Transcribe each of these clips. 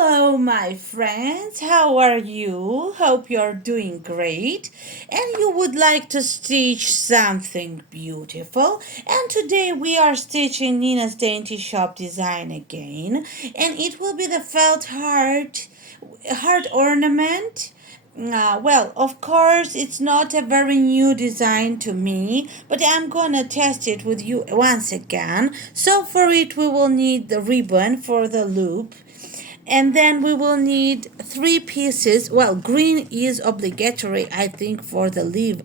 Hello, my friends. How are you? Hope you're doing great. And you would like to stitch something beautiful. And today we are stitching Nina's Dainty Shop design again. And it will be the felt heart ornament. Well, of course, it's not a very new design to me, but I'm gonna test it with you once again. So for it, we will need the ribbon for the loop, and then we will need 3 pieces. Well, green is obligatory, I think, for the leaves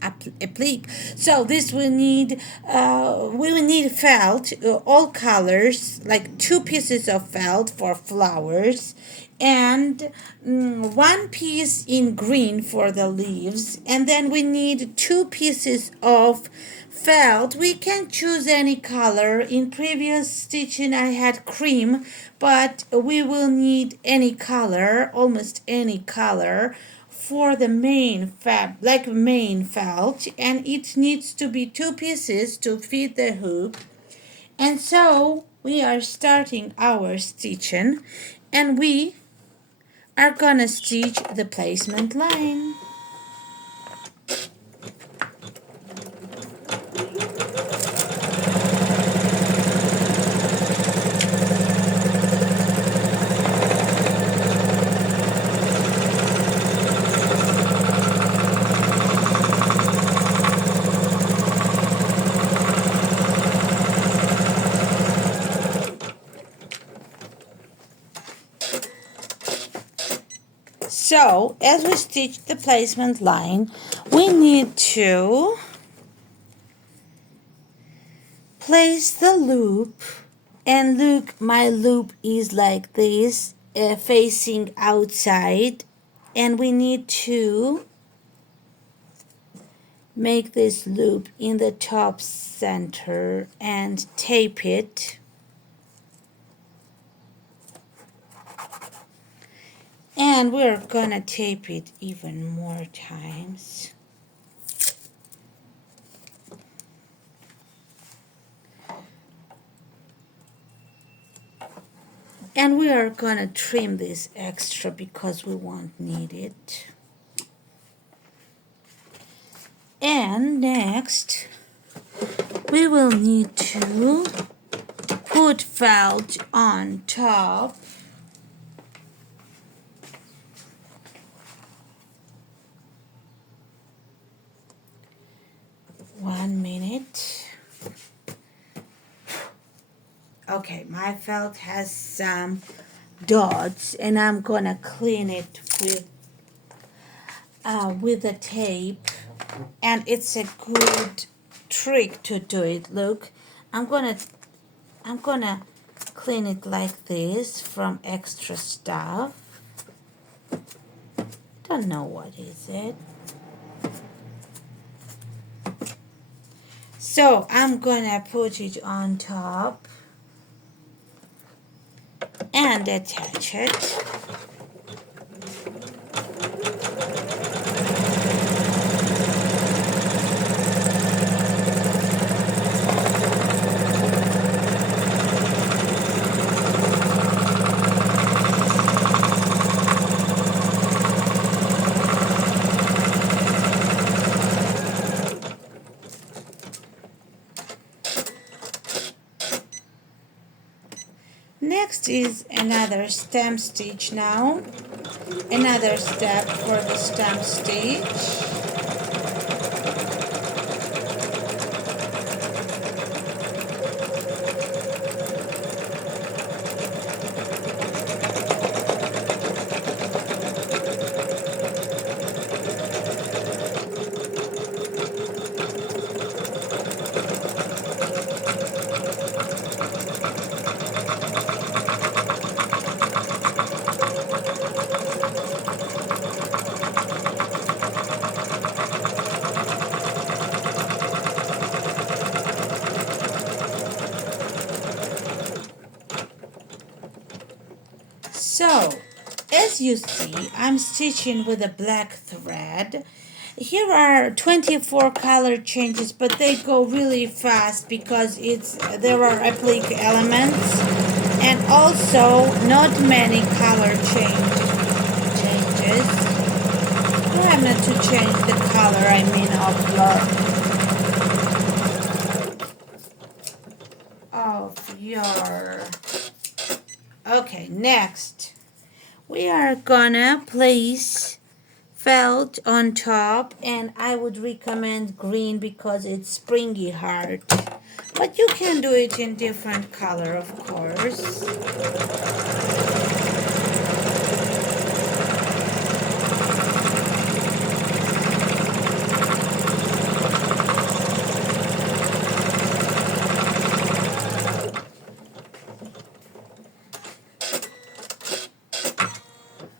applique. So this we will need felt, all colors, like 2 pieces of felt for flowers, and 1 piece in green for the leaves, and then we need 2 pieces of felt. We can choose any color. In previous stitching I had cream, but we will need any color, almost any color, for the main felt, and it needs to be 2 pieces to fit the hoop. And so we are starting our stitching, and we are gonna stitch the placement line. So, as we stitch the placement line, we need to place the loop, and look, my loop is like this, facing outside, and we need to make this loop in the top center and tape it. And we're gonna tape it even more times. And we are gonna trim this extra because we won't need it. And next, we will need to put felt on top. One minute. Okay, my felt has some dots, and I'm gonna clean it with the tape, and it's a good trick to do it. Look, I'm gonna clean it like this from extra stuff. Don't know what is it. So I'm gonna put it on top and attach it. Next is another stem stitch now. Another step for the stem stitch. So, as you see, I'm stitching with a black thread. Here are 24 color changes, but they go really fast because there are applique elements. And also not many color changes. You have not to change the color, I mean, of your okay, next we are gonna place felt on top, and I would recommend green because it's springy heart, but you can do it in different color, of course.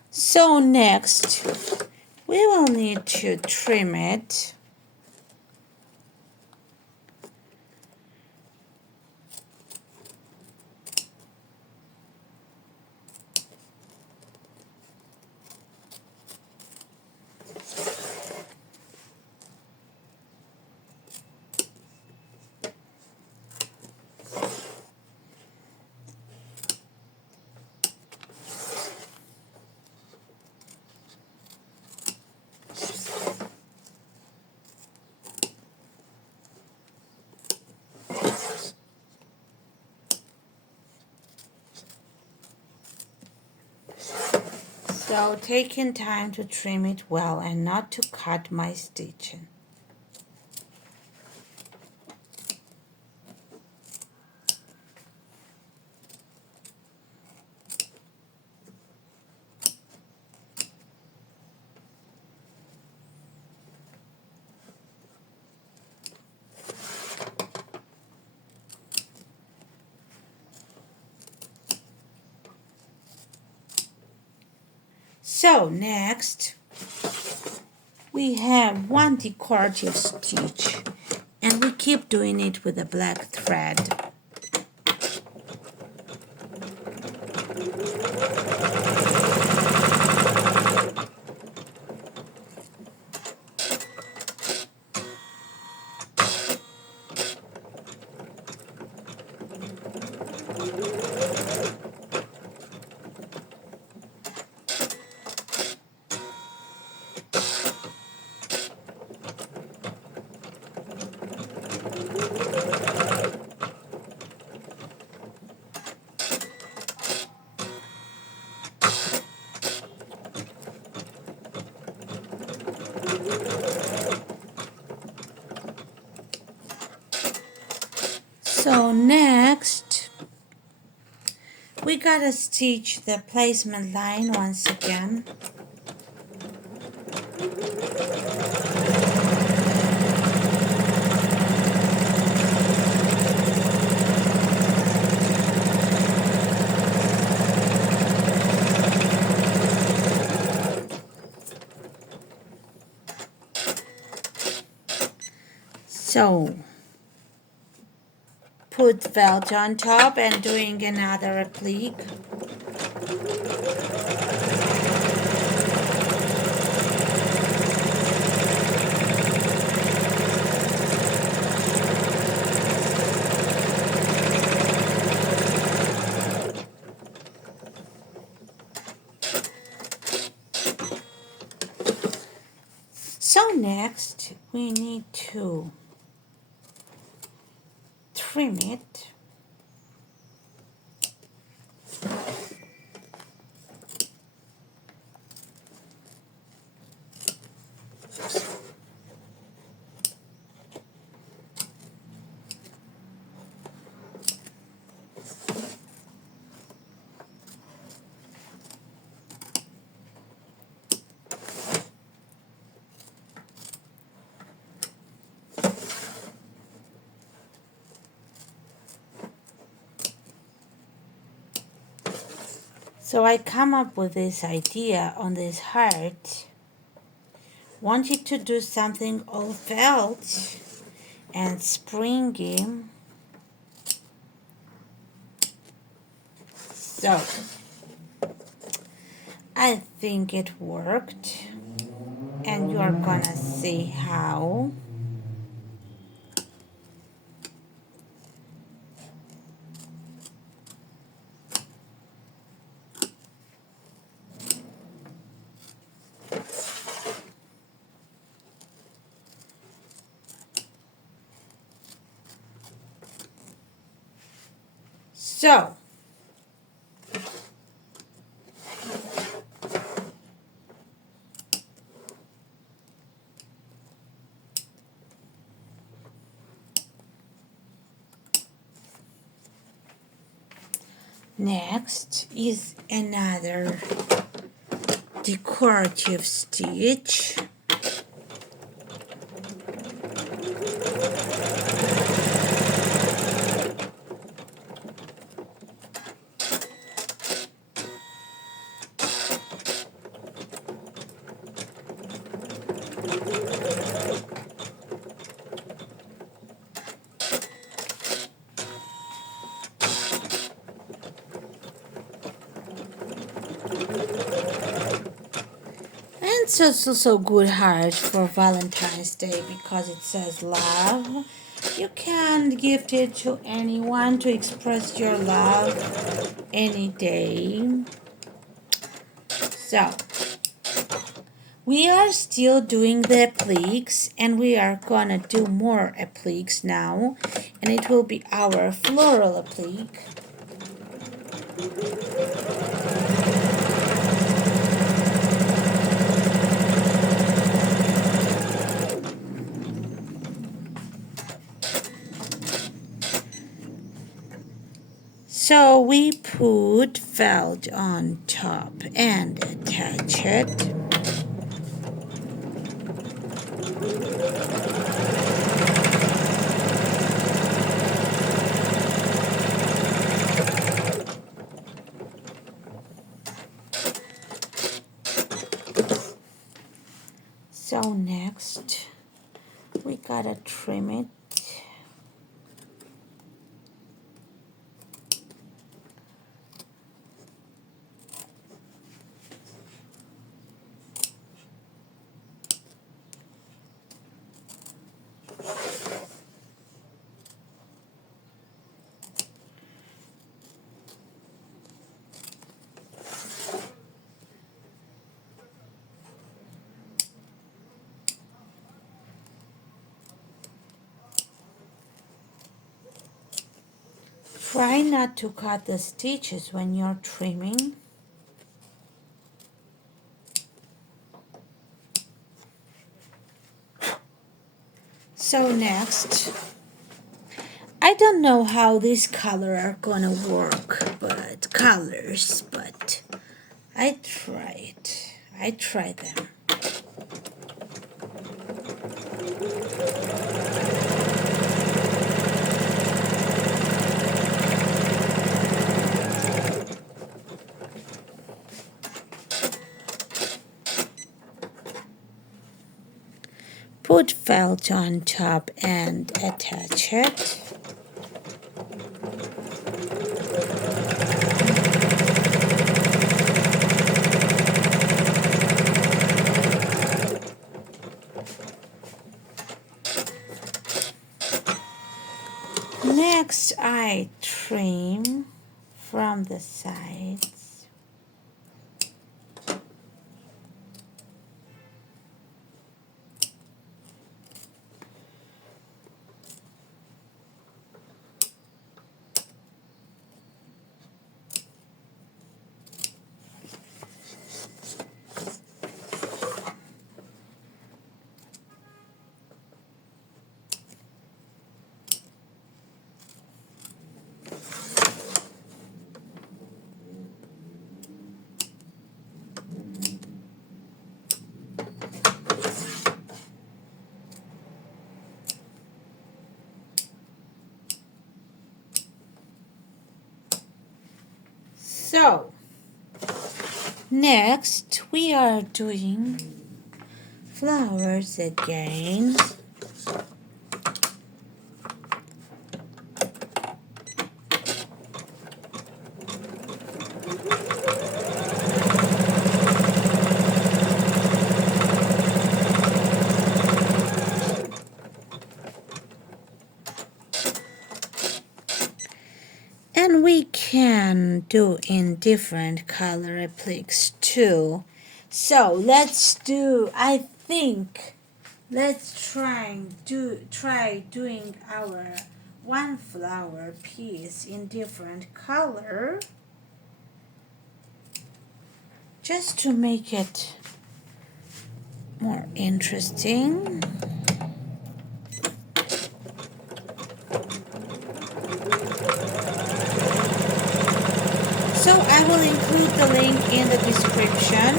So next we will need to trim it. So taking time to trim it well and not to cut my stitching. So next we have one decorative stitch, and we keep doing it with a black thread. So next we gotta stitch the placement line once again. So put felt on top and doing another applique. So next we need to trim it. So I come up with this idea on this heart. Wanted to do something all felt and springy. So I think it worked, and you're gonna see how. So, next is another decorative stitch. And it's also good heart for Valentine's Day because it says love. You can gift it to anyone to express your love any day. So, we are still doing the appliques and we are gonna do more appliques now, and it will be our floral applique. So we put felt on top and attach it. So next we gotta trim it. Try not to cut the stitches when you're trimming. So next, I don't know how these colors are gonna work, but I try them. Put felt on top and attach it. Next, I trim from the sides. So, next we are doing flowers again. And we can do in different color appliques too. So let's do, let's try doing our one flower piece in different color just to make it more interesting. So I will include the link in the description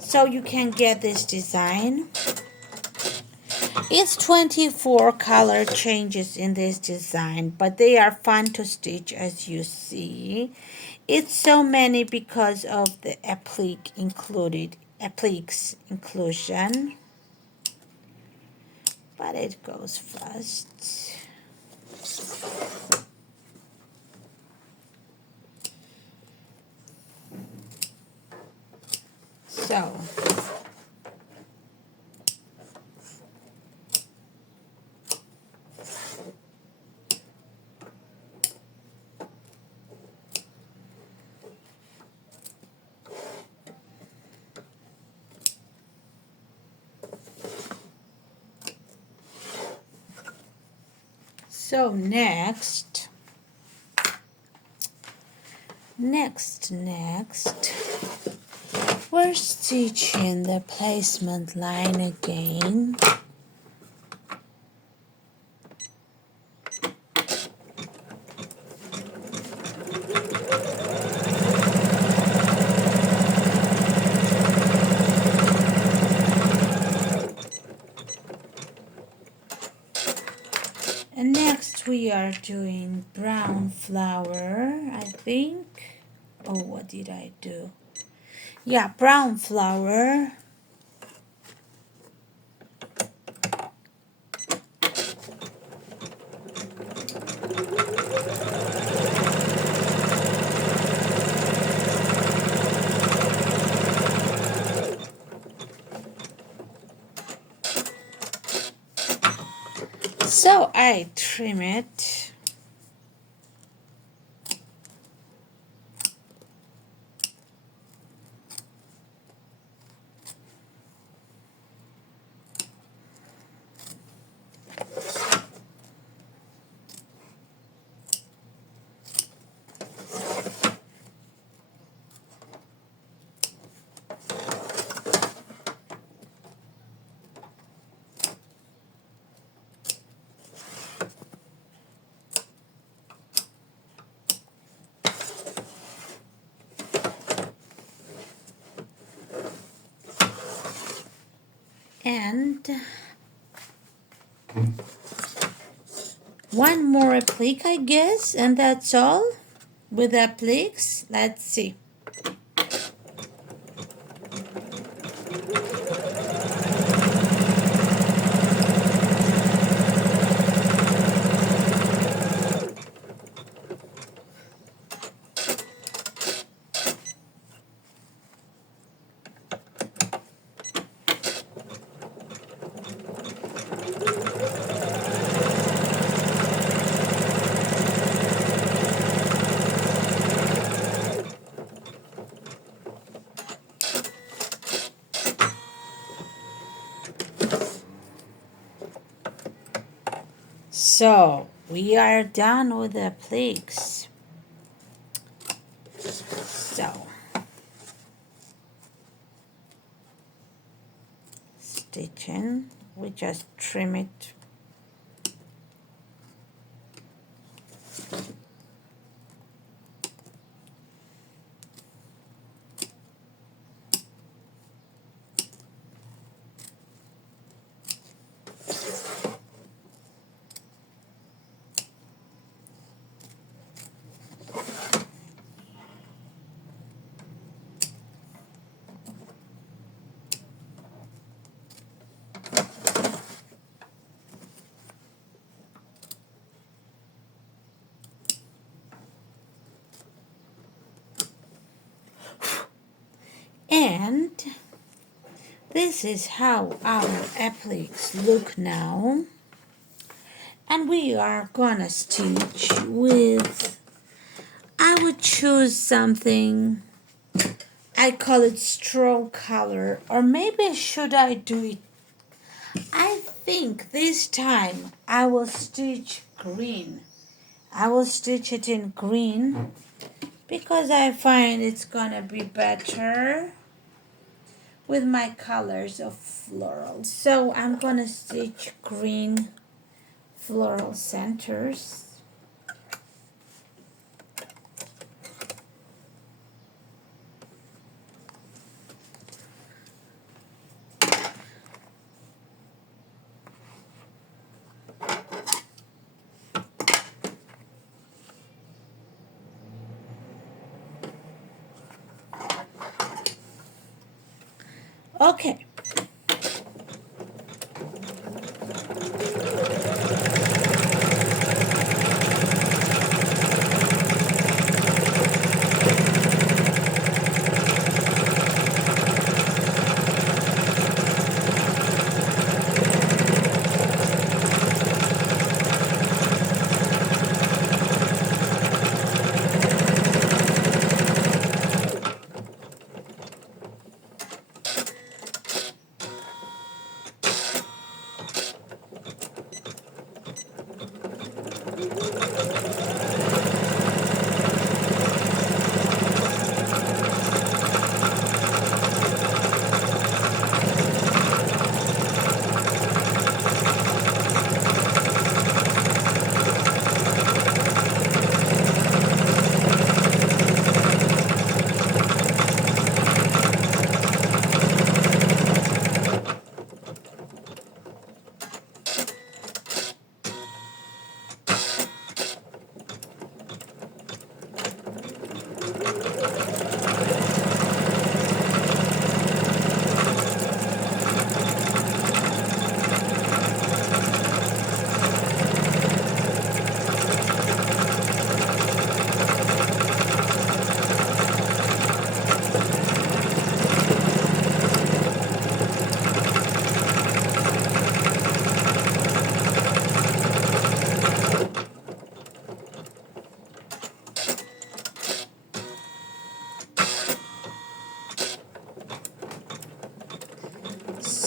so you can get this design. It's 24 color changes in this design, but they are fun to stitch as you see. It's so many because of the applique appliques inclusion, but it goes fast. So next, we're stitching the placement line again. And next we are doing brown flower, I think. Oh, what did I do? Yeah, brown flower. So I trim it. And one more applique, I guess, and that's all with appliques. Let's see. So we are done with the appliques. So stitching, we just trim it. And this is how our appliques look now. And we are gonna stitch with, I would choose something, I call it straw color, or maybe should I do it, I think this time I will stitch green. I will stitch it in green because I find it's gonna be better with my colors of floral. So I'm gonna stitch green floral centers. Okay.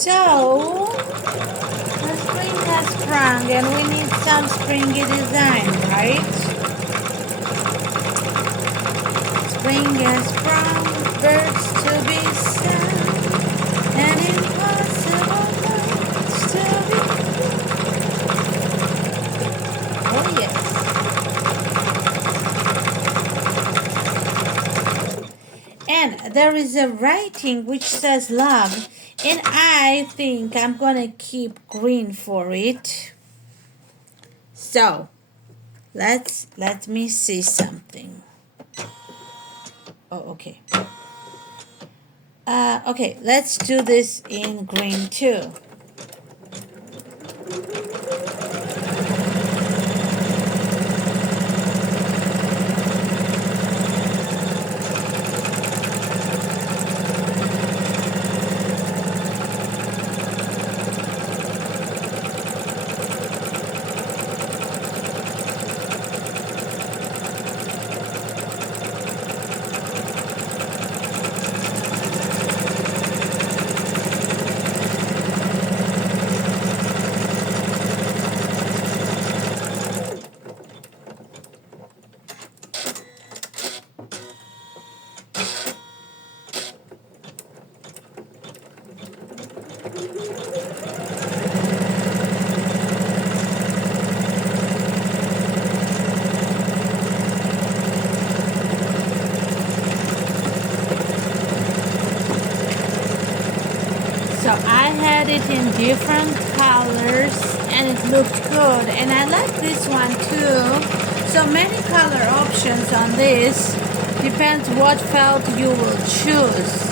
So, the spring has sprung and we need some springy design, right? Spring has sprung, birds to be sung, and impossible things to be done. Oh yes. And there is a writing which says love. And I think I'm gonna keep green for it. So let me see something. Oh, okay. Okay, let's do this in green too. So I had it in different colors and it looked good, and I like this one too. So many color options on this, depends what felt you will choose.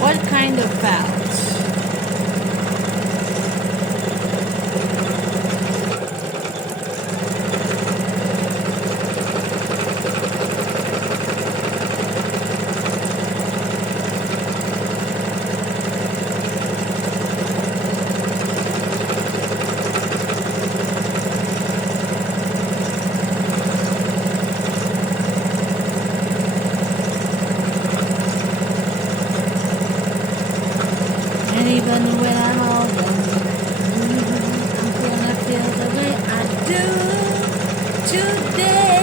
What kind of felt? do today.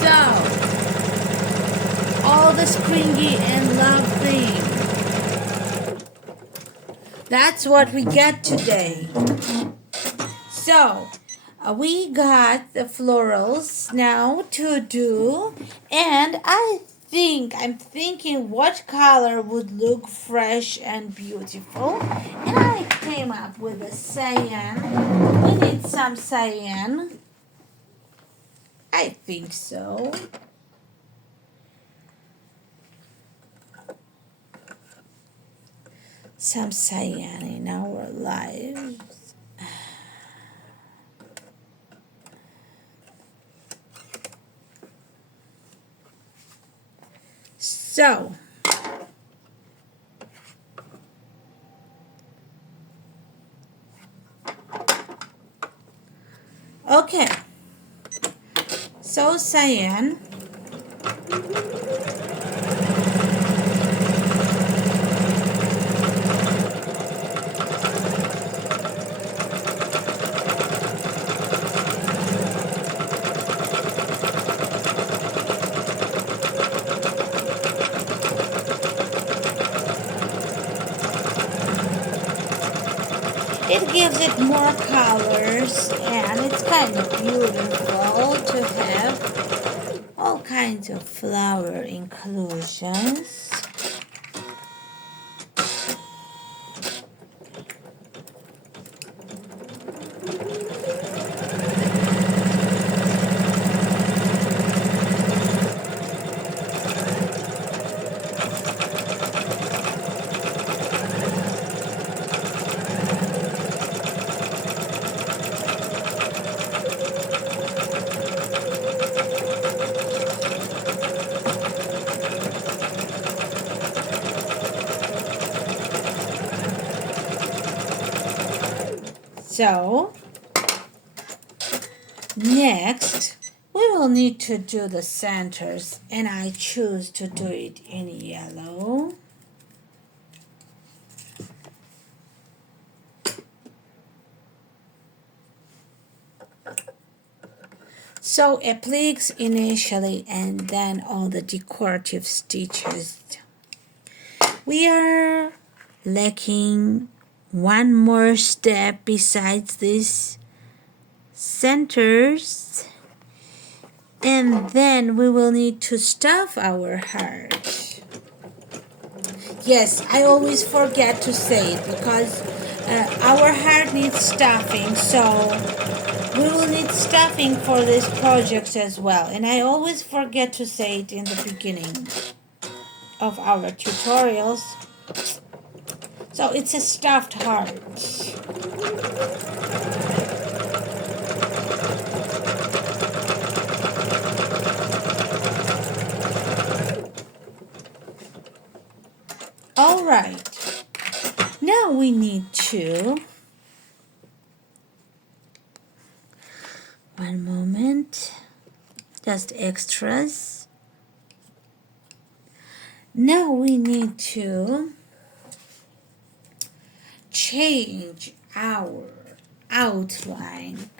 So, all the springy and love theme. That's what we get today. So, we got the florals now to do, and I'm thinking what color would look fresh and beautiful, and I came up with a cyan. We need some cyan. I think so. Some cyan in our lives. So, okay. So cyan. It gives it more colors, and it's kind of beautiful to have all kinds of flower inclusions. So, next, we will need to do the centers, and I choose to do it in yellow. So, appliques initially, and then all the decorative stitches. We are lacking one more step besides these centers, and then we will need to stuff our heart. Yes, I always forget to say it because our heart needs stuffing, so we will need stuffing for this project as well, and I always forget to say it in the beginning of our tutorials. So it's a stuffed heart. All right. Now we need to, one moment, just extras. Now we need to change our outline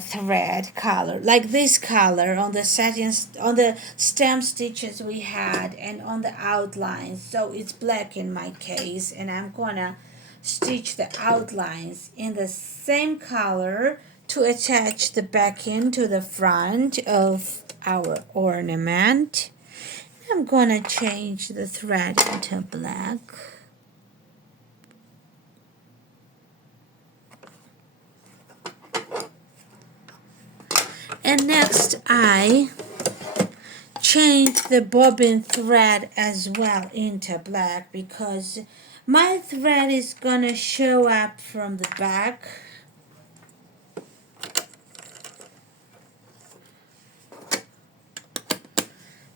thread color, like this color on the satin, on the stem stitches we had, and on the outlines. So it's black in my case, and I'm gonna stitch the outlines in the same color to attach the backing to the front of our ornament. I'm gonna change the thread into black. And next I change the bobbin thread as well into black because my thread is gonna show up from the back.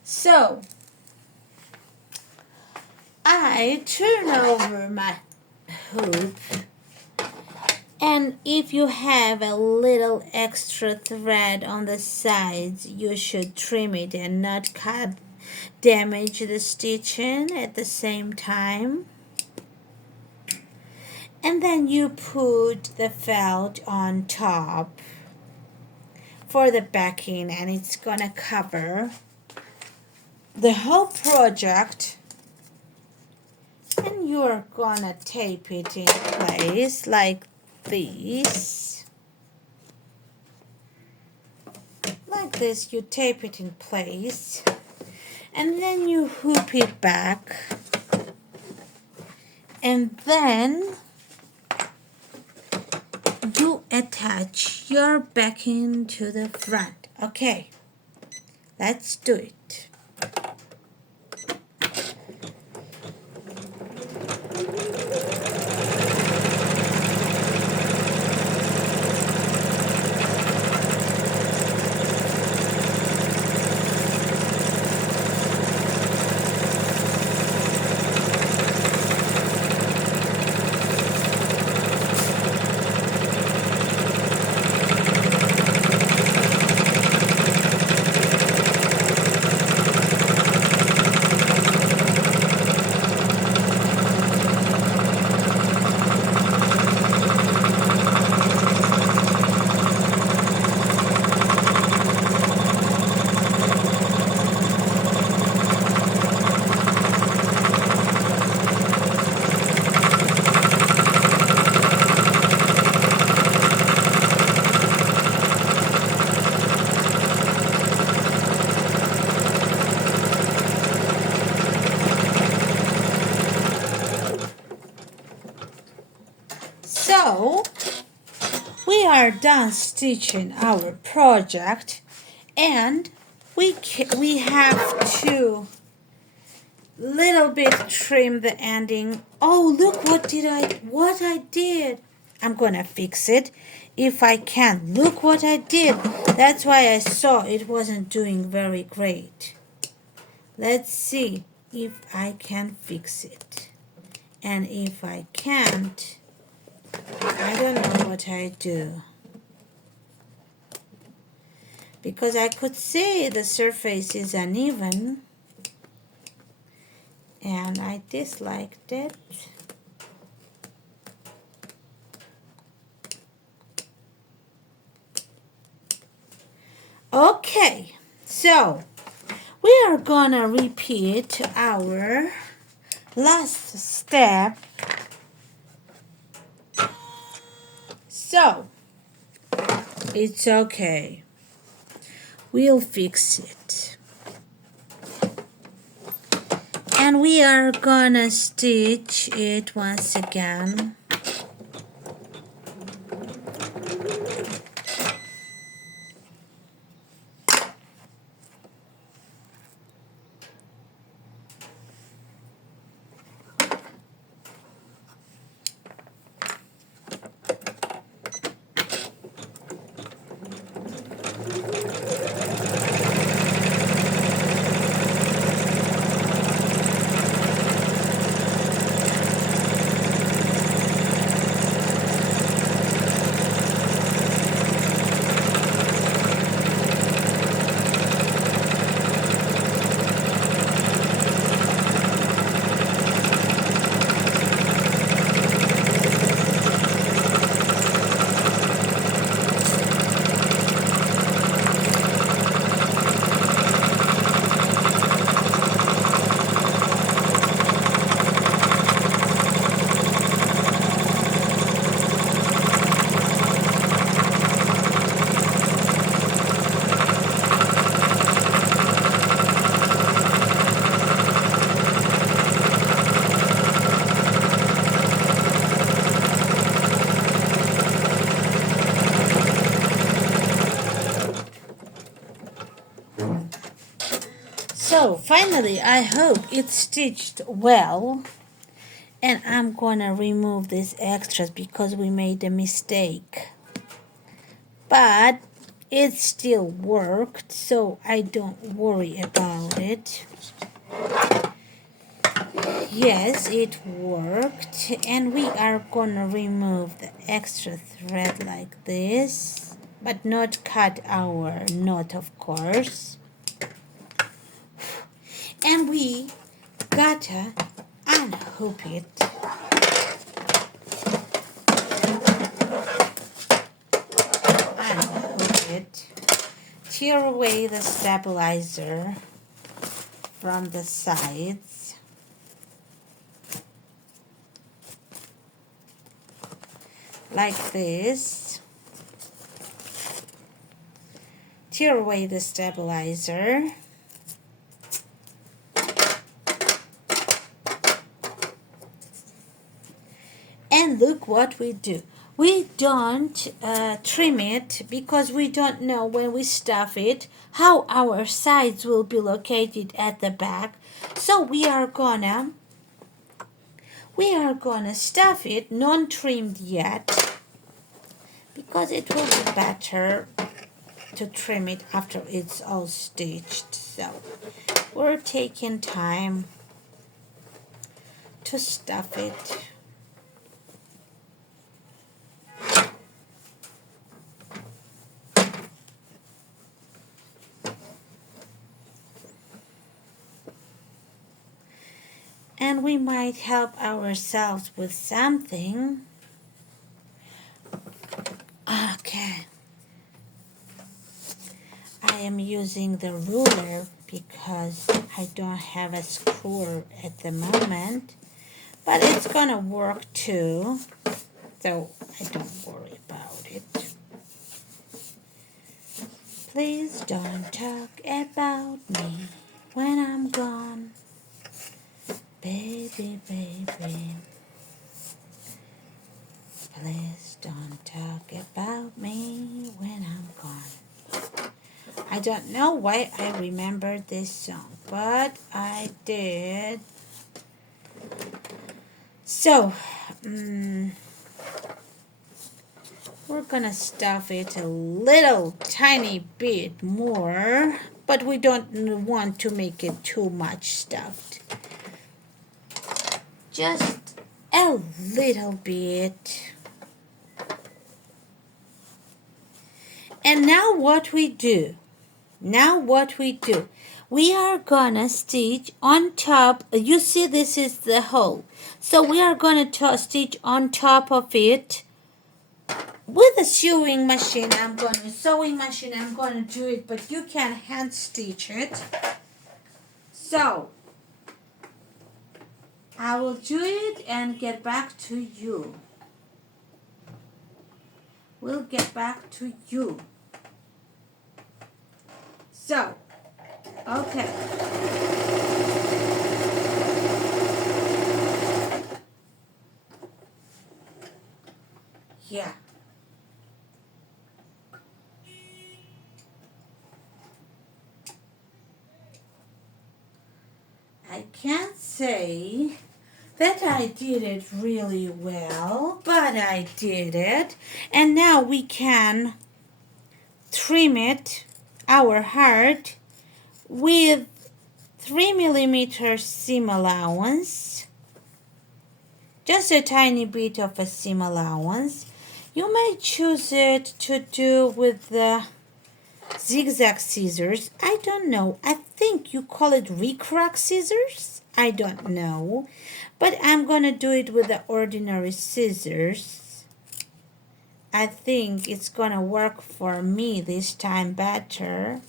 So I turn over my hoop, and if you have a little extra thread on the sides, you should trim it and not damage the stitching at the same time. And then you put the felt on top for the backing, and it's gonna cover the whole project. And you're gonna tape it in place like this. Like this, you tape it in place. And then you hoop it back. And then you attach your backing to the front. Okay, let's do it. So, we are done stitching our project, and we have to little bit trim the ending. Oh, look what I did. I'm gonna fix it if I can. Look what I did. That's why I saw it wasn't doing very great. Let's see if I can fix it. And if I can't, I don't know what I do. Because I could see the surface is uneven. And I disliked it. Okay, so we are gonna repeat our last step. So, it's okay. We'll fix it. And we are gonna stitch it once again. So finally, I hope it's stitched well, and I'm gonna remove these extras because we made a mistake, but it still worked, so I don't worry about it. Yes, it worked, and we are gonna remove the extra thread like this, but not cut our knot, of course. And we gotta unhook it tear away the stabilizer from the sides. Like this. Tear away the stabilizer. And look what we do. We don't trim it because we don't know when we stuff it how our sides will be located at the back. So we are gonna stuff it non-trimmed yet because it will be better to trim it after it's all stitched. So we're taking time to stuff it. And we might help ourselves with something. Okay. I am using the ruler because I don't have a screw at the moment. But it's gonna work too. So I don't worry about it. Please don't talk about me when I'm gone. Baby, baby, please don't talk about me when I'm gone. I don't know why I remembered this song, but I did. So, we're gonna stuff it a little tiny bit more, but we don't want to make it too much stuffed. Just a little bit. And now what we do? We are gonna stitch on top. You see this is the hole. So we are gonna stitch on top of it with a sewing machine. I'm gonna do it, but you can hand stitch it. So I will do it and get back to you. We'll get back to you. So, okay. Yeah. I can't say that I did it really well, but I did it. And now we can trim it, our heart, with 3mm seam allowance. Just a tiny bit of a seam allowance. You may choose it to do with the zigzag scissors. I don't know. I think you call it recrack scissors. I don't know. But I'm going to do it with the ordinary scissors. I think it's going to work for me this time better.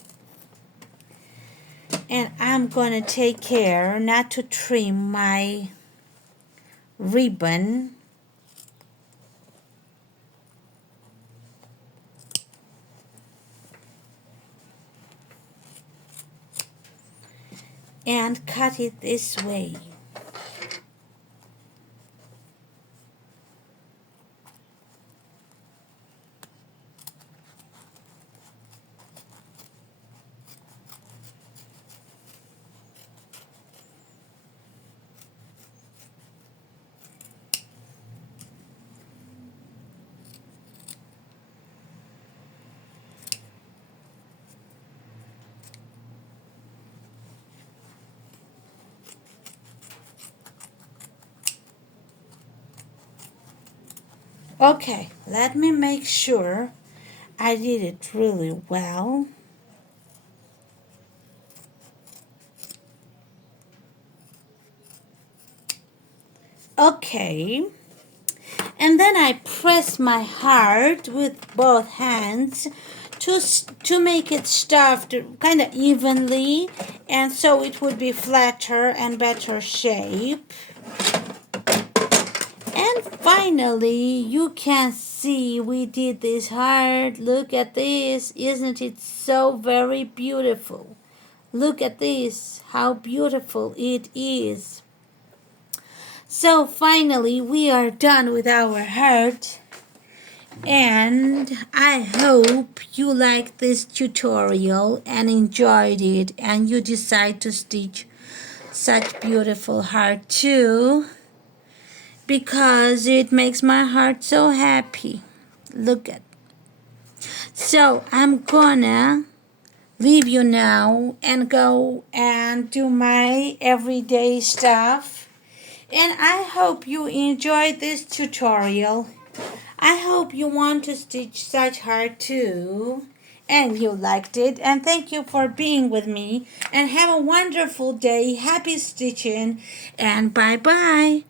And I'm going to take care not to trim my ribbon. And cut it this way. Okay, let me make sure I did it really well. Okay, and then I press my heart with both hands to make it stuffed kind of evenly, and so it would be flatter and better shape. And finally, you can see we did this heart. Look at this. Isn't it so very beautiful? Look at this, how beautiful it is. So finally, we are done with our heart. And I hope you liked this tutorial and enjoyed it, and you decide to stitch such beautiful heart too, because it makes my heart so happy. Look at. So I'm gonna leave you now and go and do my everyday stuff. And I hope you enjoyed this tutorial. I hope you want to stitch such heart too, and you liked it. And thank you for being with me, and have a wonderful day. Happy stitching, and bye-bye.